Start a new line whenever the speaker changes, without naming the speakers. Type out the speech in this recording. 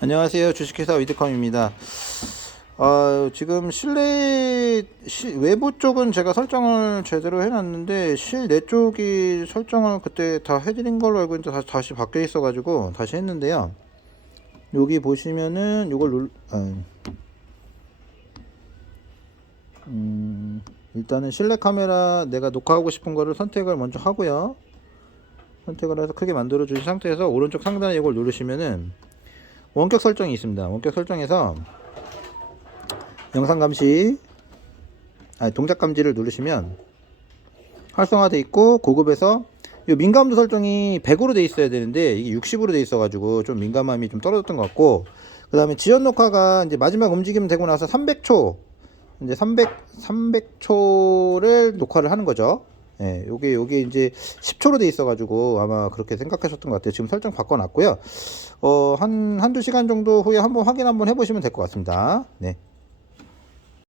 안녕하세요. 주식회사 위드컴입니다. 어, 지금 실내 시- 외부 쪽은 제가 설정을 제대로 해놨는데 실내 쪽이 설정을 그때 다 해드린 걸로 알고 있는데 다시, 다시 바뀌어 있어가지고 다시 했는데요. 여기 보시면은 이걸 눌 아, 음, 일단은 실내 카메라 내가 녹화하고 싶은 거를 선택을 먼저 하고요. 선택을 해서 크게 만들어 주신 상태에서 오른쪽 상단에 이걸 누르시면은 원격 설정이 있습니다. 원격 설정에서 영상 감시, 아니 동작 감지를 누르시면 활성화돼 있고 고급에서 이 민감도 설정이 100으로 돼 있어야 되는데 이게 60으로 돼 있어가지고 좀 민감함이 좀 떨어졌던 것 같고 그 다음에 지연 녹화가 이제 마지막 움직임 되고 나서 300초 이제 300 300초를 녹화를 하는 거죠. 예, 요게 요게 이제 10초로 돼 있어가지고 아마 그렇게 생각하셨던 것 같아요. 지금 설정 바꿔놨고요. 어, 한 한두 시간 정도 후에 한번 확인 한번 해보시면 될 것 같습니다. 네.